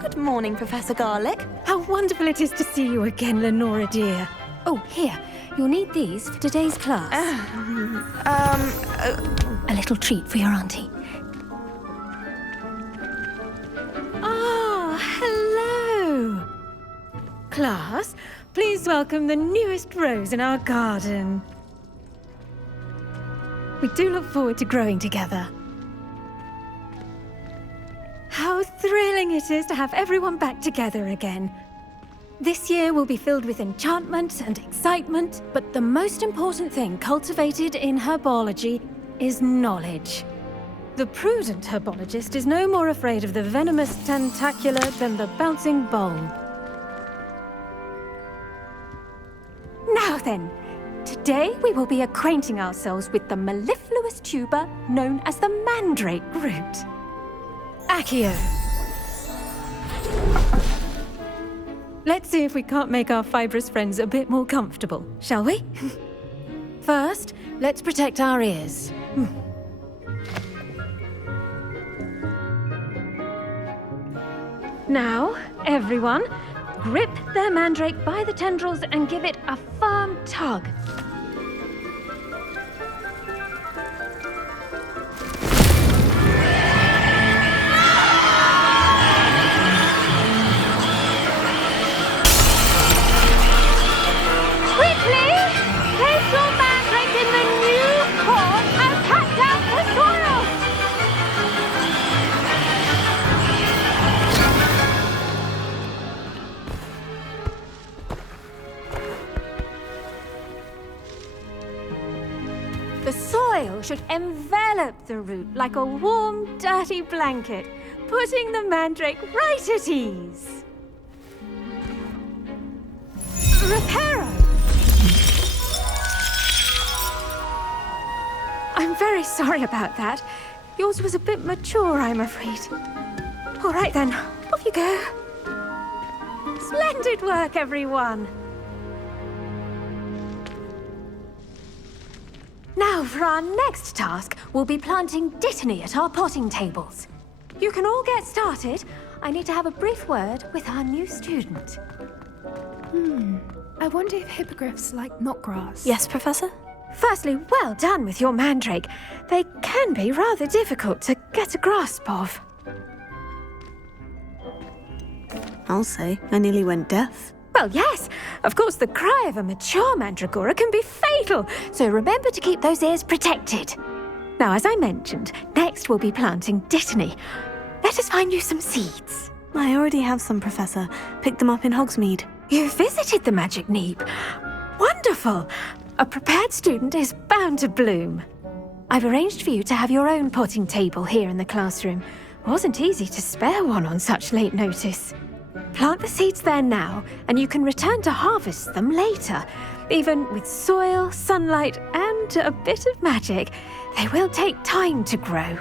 Good morning, Professor Garlick. How wonderful it is to see you again, Lenora dear. Oh, here. You'll need these for today's class. A little treat for your auntie. Ah, hello. Class, please welcome the newest rose in our garden. We do look forward to growing together. How thrilling it is to have everyone back together again. This year will be filled with enchantment and excitement, but the most important thing cultivated in herbology is knowledge. The prudent herbologist is no more afraid of the venomous tentacula than the bouncing bulb. Now then, today we will be acquainting ourselves with the mellifluous tuber known as the mandrake root. Accio. Let's see if we can't make our fibrous friends a bit more comfortable, shall we? First, let's protect our ears. Now, everyone, grip their mandrake by the tendrils and give it a firm tug. The soil should envelop the root like a warm, dirty blanket, putting the mandrake right at ease. Reparo! I'm very sorry about that. Yours was a bit mature, I'm afraid. All right then, off you go. Splendid work, everyone. Now, for our next task, we'll be planting dittany at our potting tables. You can all get started. I need to have a brief word with our new student. I wonder if hippogriffs like knotgrass. Yes, Professor? Firstly, well done with your mandrake. They can be rather difficult to get a grasp of. I'll say, I nearly went deaf. Well, yes. Of course, the cry of a mature mandragora can be fatal, so remember to keep those ears protected. Now, as I mentioned, next we'll be planting dittany. Let us find you some seeds. I already have some, Professor. Picked them up in Hogsmeade. You visited the Magic Neep. Wonderful. A prepared student is bound to bloom. I've arranged for you to have your own potting table here in the classroom. Wasn't easy to spare one on such late notice. Plant the seeds there now, and you can return to harvest them later. Even with soil, sunlight, and a bit of magic, they will take time to grow.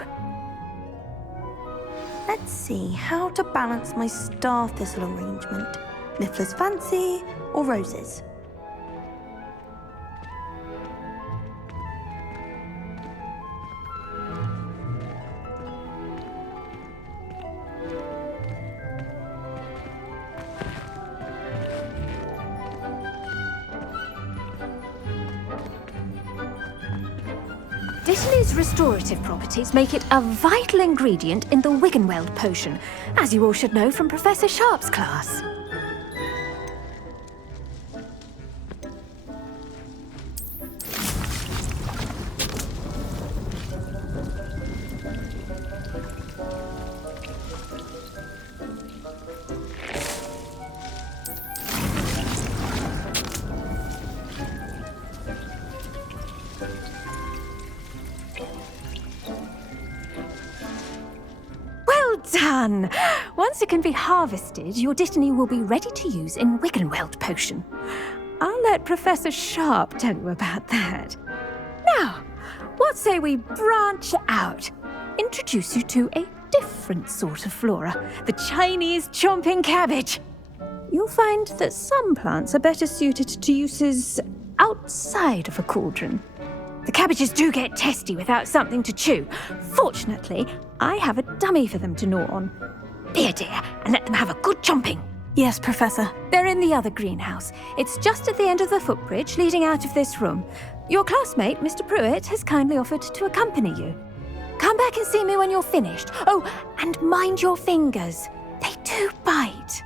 Let's see how to balance my star thistle arrangement. Niffler's fancy or roses? Dittany's restorative properties make it a vital ingredient in the Wiggenweld potion, as you all should know from Professor Sharp's class. Done! Once it can be harvested, your dittany will be ready to use in Wiggenweld potion. I'll let Professor Sharp tell you about that. Now, what say we branch out? Introduce you to a different sort of flora, the Chinese chomping cabbage. You'll find that some plants are better suited to uses outside of a cauldron. The cabbages do get testy without something to chew. Fortunately, I have a dummy for them to gnaw on. Here, dear, and let them have a good chomping. Yes, Professor. They're in the other greenhouse. It's just at the end of the footbridge leading out of this room. Your classmate, Mr. Pruitt, has kindly offered to accompany you. Come back and see me when you're finished. Oh, and mind your fingers. They do bite.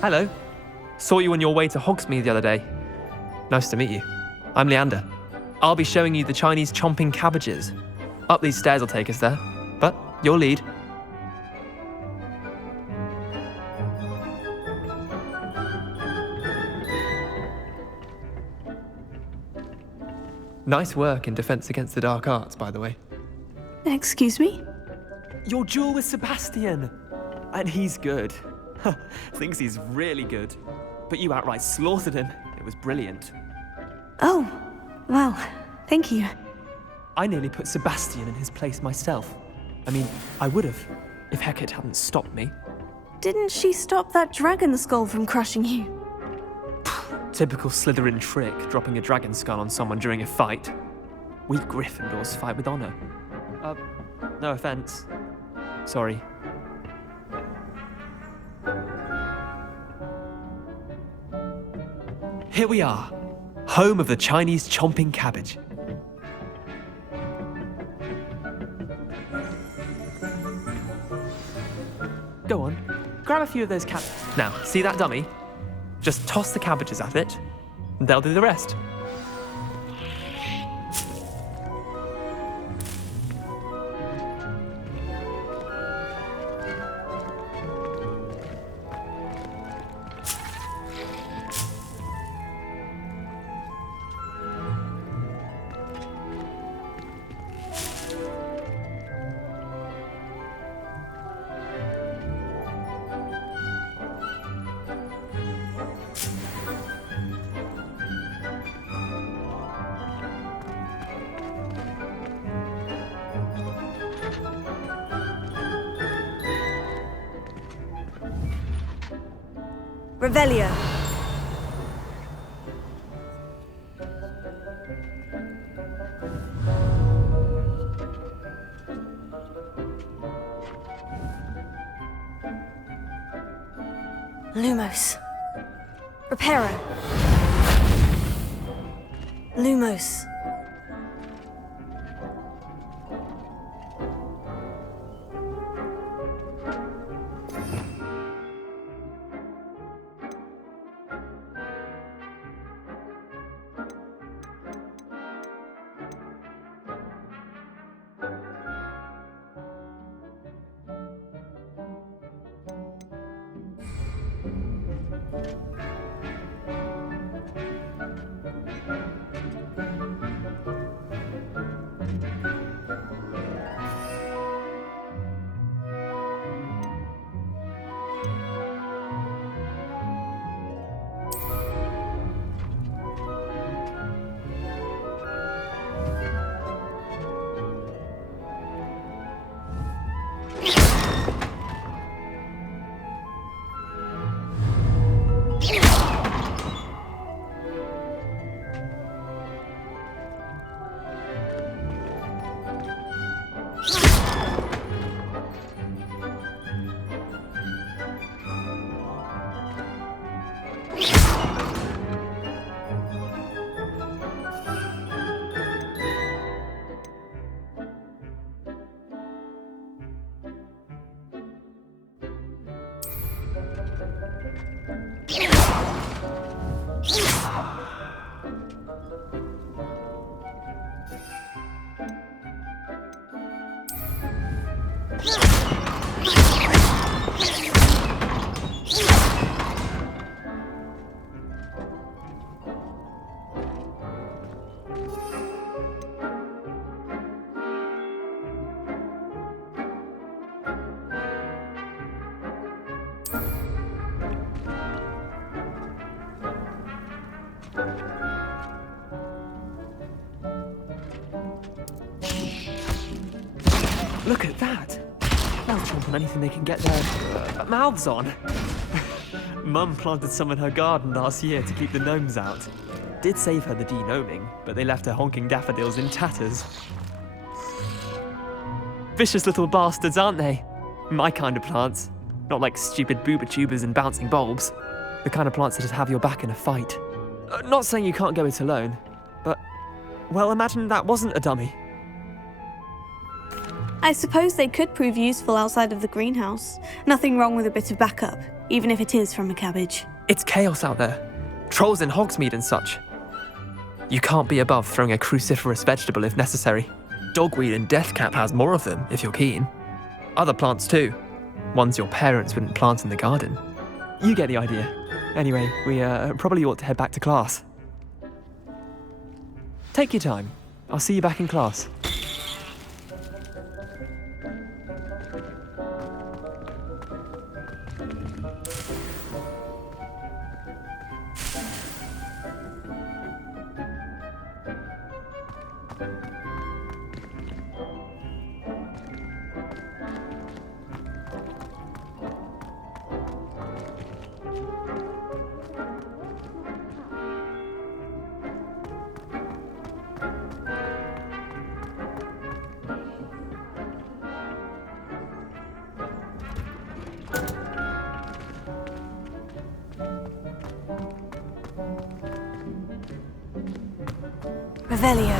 Hello. Saw you on your way to Hogsmeade the other day. Nice to meet you. I'm Leander. I'll be showing you the Chinese chomping cabbages. Up these stairs will take us there, but your lead. Nice work in Defense Against the Dark Arts, by the way. Excuse me? Your duel with Sebastian! And he's good. Thinks he's really good. But you outright slaughtered him. It was brilliant. Oh, well, thank you. I nearly put Sebastian in his place myself. I mean, I would have, if Hecate hadn't stopped me. Didn't she stop that dragon skull from crushing you? Typical Slytherin trick, dropping a dragon skull on someone during a fight. We Gryffindors fight with honor. No offense. Sorry. Here we are, home of the Chinese chomping cabbage. Go on, grab a few of those cabbages. Now, see that dummy? Just toss the cabbages at it, and they'll do the rest. Revelio. Lumos. Reparo. Lumos. Look at that! They'll chomp on anything they can get their mouths on. Mum planted some in her garden last year to keep the gnomes out. Did save her the de-gnoming, but they left her honking daffodils in tatters. Vicious little bastards, aren't they? My kind of plants. Not like stupid booba tubers and bouncing bulbs. The kind of plants that just have your back in a fight. Not saying you can't go it alone, but, well, imagine that wasn't a dummy. I suppose they could prove useful outside of the greenhouse. Nothing wrong with a bit of backup, even if it is from a cabbage. It's chaos out there. Trolls in Hogsmeade and such. You can't be above throwing a cruciferous vegetable if necessary. Dogweed and deathcap has more of them, if you're keen. Other plants too. Ones your parents wouldn't plant in the garden. You get the idea. Anyway, we probably ought to head back to class. Take your time. I'll see you back in class. Revelio.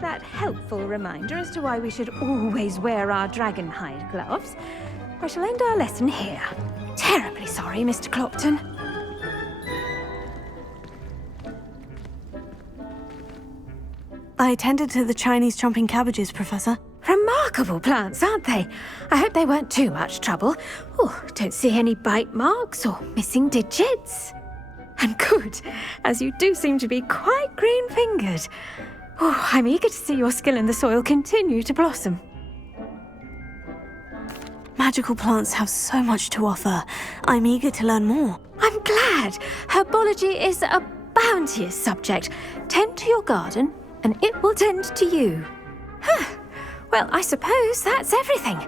That helpful reminder as to why we should always wear our dragon hide gloves, I shall end our lesson here. Terribly sorry, Mr. Clopton. I attended to the Chinese chomping cabbages, Professor. Remarkable plants, aren't they? I hope they weren't too much trouble. Oh, don't see any bite marks or missing digits. And good, as you do seem to be quite green-fingered. Oh, I'm eager to see your skill in the soil continue to blossom. Magical plants have so much to offer. I'm eager to learn more. I'm glad. Herbology is a bounteous subject. Tend to your garden, and it will tend to you. Huh. Well, I suppose that's everything.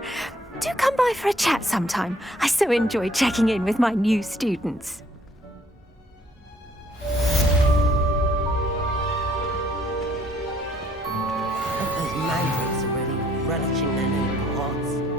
Do come by for a chat sometime. I so enjoy checking in with my new students. Those mandrakes already relishing their new pots.